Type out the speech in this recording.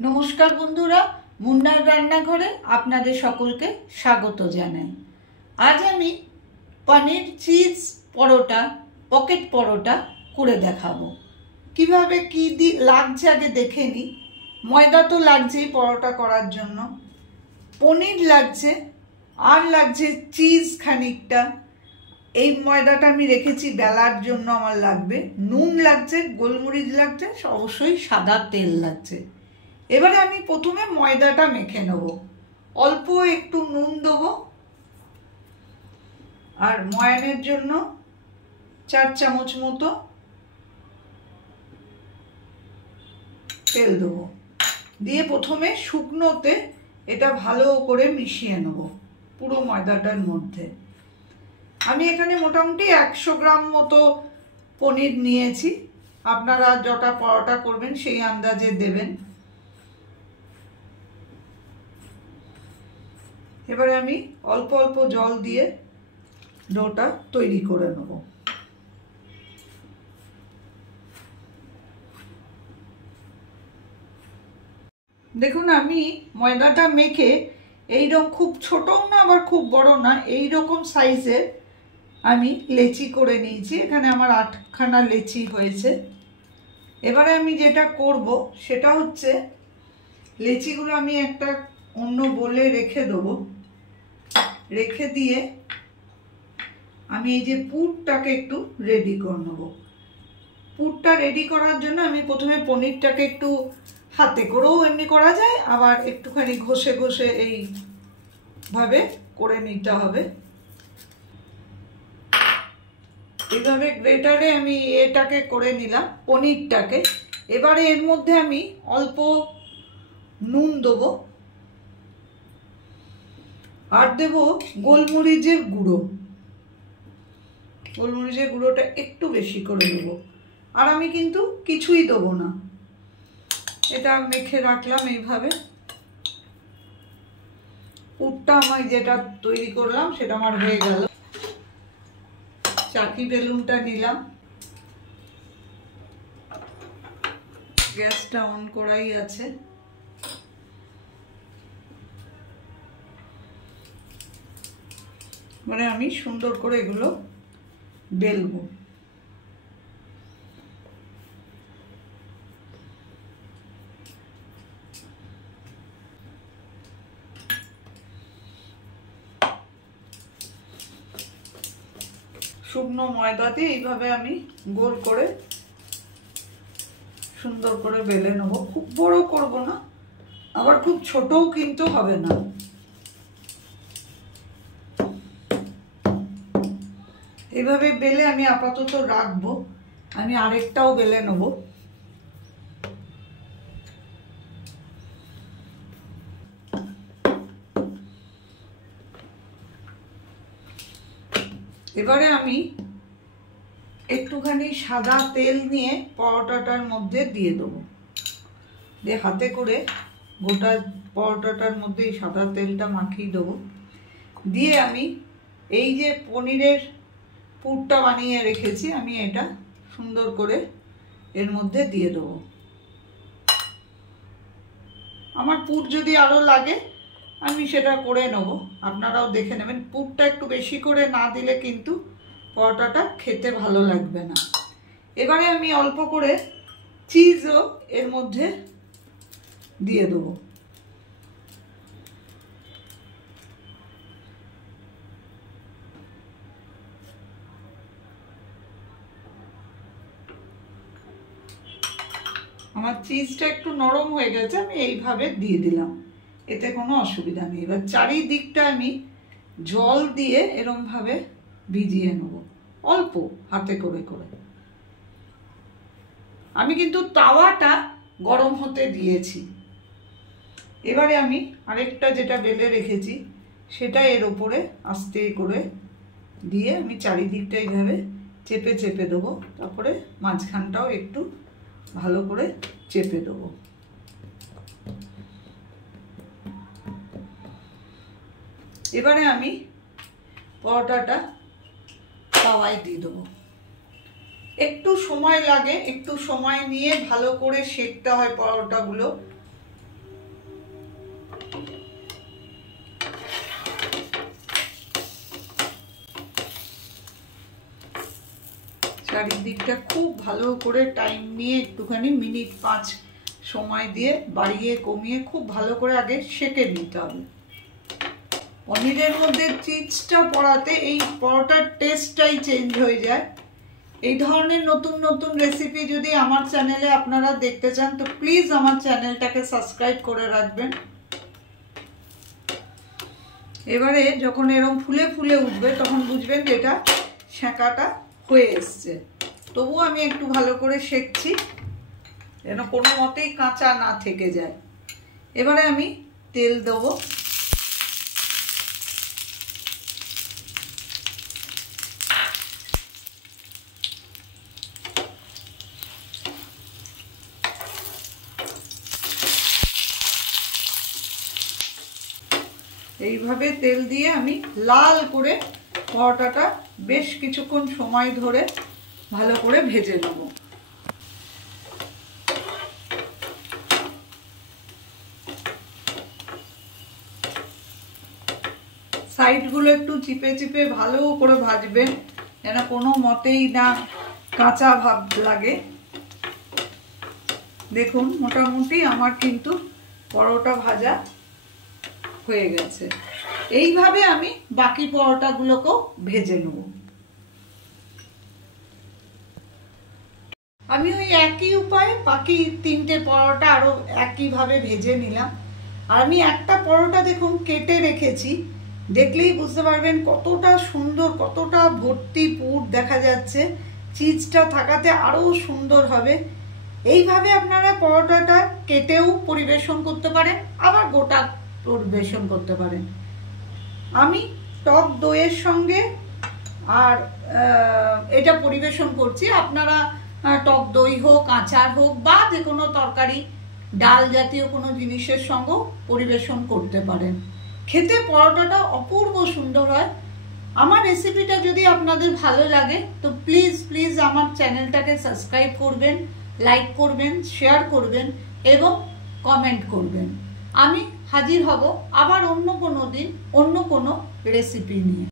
নমস্কার বন্ধুরা, মুন্নার রান্নাঘরে আপনাদের সকলকে স্বাগত জানাই। আজ আমি পনির চিজ পরোটা, পকেট পরোটা করে দেখাবো। কিভাবে কি লাগছে আগে দেখে নিই। ময়দা তো লাগছেই পরোটা করার জন্য, পনির লাগছে, আর লাগছে চিজ খানিকটা। এই ময়দাটা আমি রেখেছি বেলার জন্য, আমার লাগবে। নুন লাগছে, গোলমরিচ লাগছে, অবশ্যই সাদা তেল লাগছে। এবারে আমি প্রথমে ময়দাটা মেখে নেব। অল্প একটু নুন দেবো, আর ময়ানের জন্য 4 চামচ মতো তেল দেবো। দিয়ে প্রথমে শুকনোতে এটা ভালো করে মিশিয়ে নেব পুরো ময়দাটার মধ্যে। আমি এখানে মোটামুটি 100 গ্রাম মতো পনির নিয়েছি। আপনারা যটা পরোটা করবেন সেই আন্দাজে দেবেন। এবারে আমি অল্প অল্প জল দিয়ে ডোটা তৈরি করে নেব। দেখুন, আমি ময়দাটা মেখে এইরকম, খুব ছোটও না আবার খুব বড় না, এইরকম সাইজের আমি লেচি করে নিয়েছি। এখানে আমার 8খানা লেচি হয়েছে। এবারে আমি যেটা করব সেটা হচ্ছে, লেচিগুলো আমি একটা অন্য বোলে রেখে দেবো। রেখে দিয়ে আমি এই যে পুরটাকে একটু রেডি করে নেব। পুরটা রেডি করার জন্য আমি প্রথমে পনিরটাকে একটু হাতে করেও এমনি করা যায়, আবার একটুখানি ঘষে ঘষে এইভাবে করে নিতে হবে। এইভাবে গ্রেটারে আমি এটাকে করে নিলাম পনিরটাকে। এবারে এর মধ্যে আমি অল্প নুন দেবো, আর দেবো গোলমরিচের গুঁড়ো। গোলমরিচের গুঁড়োটা একটু বেশি করে দেবো। আর আমি কিন্তু কিছুই দেবো না, এটা মেখে রাখলাম এইভাবে। পুরটা আমার যেটা তৈরি করলাম সেটা আমার হয়ে গেল। চাকি বেলুনটা নিলাম, গ্যাসটা অন করাই আছে। মানে আমি সুন্দর করে এগুলো বেলবো। শুকনো ময়দা দিয়ে এইভাবে আমি গোল করে সুন্দর করে বেলে নেবো। খুব বড় করব না, আবার খুব ছোটও কিন্তু হবে না। এইভাবে বেলে আমি আপাতত রাখবো। আমি আরেকটাও বেলে নেব। এবারে আমি একটুখানি সাদা তেল নিয়ে পরোটাটার মধ্যে দিয়ে দেবো। দিয়ে হাতে করে গোটা পরোটাটার মধ্যে এই সাদা তেলটা মাখিয়ে দেবো। দিয়ে আমি এই যে পনিরের পুরটা বানিয়ে রেখেছি, আমি এটা সুন্দর করে এর মধ্যে দিয়ে দেবো। আমার পুর যদি আরও লাগে আমি সেটা করে নেব, আপনারাও দেখে নেবেন। পুরটা একটু বেশি করে না দিলে কিন্তু পরোটাটা খেতে ভালো লাগবে না। এবারে আমি অল্প করে চিজও এর মধ্যে দিয়ে দেবো। আমার চিজটা একটু নরম হয়ে গেছে, আমি এইভাবে দিয়ে দিলাম, এতে কোনো অসুবিধা নেই। এবার চারিদিকটা আমি জল দিয়ে এরমভাবে ভিজিয়ে নেব, অল্প হাতে করে করে। আমি কিন্তু তাওয়াটা গরম হতে দিয়েছি। এবারে আমি আরেকটা যেটা বেলে রেখেছি সেটা এর ওপরে আস্তে করে দিয়ে আমি চারিদিকটা এইভাবে চেপে চেপে দেবো। তারপরে মাঝখানটাও একটু ভালো করে চেপে দেবো। এবারে আমি পরোটাটা তাওয়ায় দিয়ে দেবো। একটু সময় লাগে, একটু সময় নিয়ে ভালো করে সেঁকতে হয় পরোটাগুলো। চারিদিকটা খুব ভালো করে টাইম নিয়ে একটুখানি মিনিট 5 সময় দিয়ে বাড়িয়ে কমিয়ে খুব ভালো করে আগে সেঁকে নিতে হবে। পনিরের মধ্যে চিজটা পড়াতে এই পরোটার টেস্টটাই চেঞ্জ হয়ে যায়। এই ধরনের নতুন নতুন রেসিপি যদি আমার চ্যানেলে আপনারা দেখতে চান তো প্লিজ আমার চ্যানেলটাকে সাবস্ক্রাইব করে রাখবেন। এবারে যখন এরকম ফুলে ফুলে উঠবে তখন বুঝবেন যে এটা সেঁকাটা হয়ে এসছে। তবুও আমি একটু ভালো করে সেঁকছি যেন কোনো মতেই কাঁচা না থেকে যায়। এবারে আমি তেল দেবো। এইভাবে তেল দিয়ে আমি লাল করে পরোটাটা বেশ কিছুক্ষণ সময় ধরে ভালো করে ভেজে নেব। সাইডগুলো একটু চিপে চিপে ভালো করে ভাজবেন যেন কোনো মতেই না কাঁচা ভাব লাগে। দেখুন মোটামুটি আমার কিন্তু পরোটা ভাজা হয়ে গেছে। এইভাবে আমি বাকি পরোটাগুলোকেও ভেজে নেব। আমি ওই একই উপায়ে বাকি 3টে পরোটা আরো একইভাবে ভেজে নিলাম। আর আমি একটা পরোটা দেখুন কেটে রেখেছি, দেখলেই বুঝতে পারবেন কতটা সুন্দর, কতটা ভর্তি পুর দেখা যাচ্ছে। চিজটা থাকাতে আরো সুন্দর হবে। এইভাবে আপনারা পরোটাটা কেটেও পরিবেশন করতে পারেন, আবার গোটা পরিবেশন করতে পারেন। আমি টক দইয়ের সঙ্গে আর এটা পরিবেশন করছি। আপনারা টক দই হোক, আচার হোক বা যে কোনো তরকারি, ডাল জাতীয় কোনো জিনিসের সঙ্গেও পরিবেশন করতে পারেন। খেতে পরোটাটা অপূর্ব সুন্দর হয়। আমার রেসিপিটা যদি আপনাদের ভালো লাগে তো প্লিজ প্লিজ আমার চ্যানেলটাকে সাবস্ক্রাইব করবেন, লাইক করবেন, শেয়ার করবেন এবং কমেন্ট করবেন। আমি হাজির হব আবার অন্য কোনো দিন অন্য কোনো রেসিপি নিয়ে।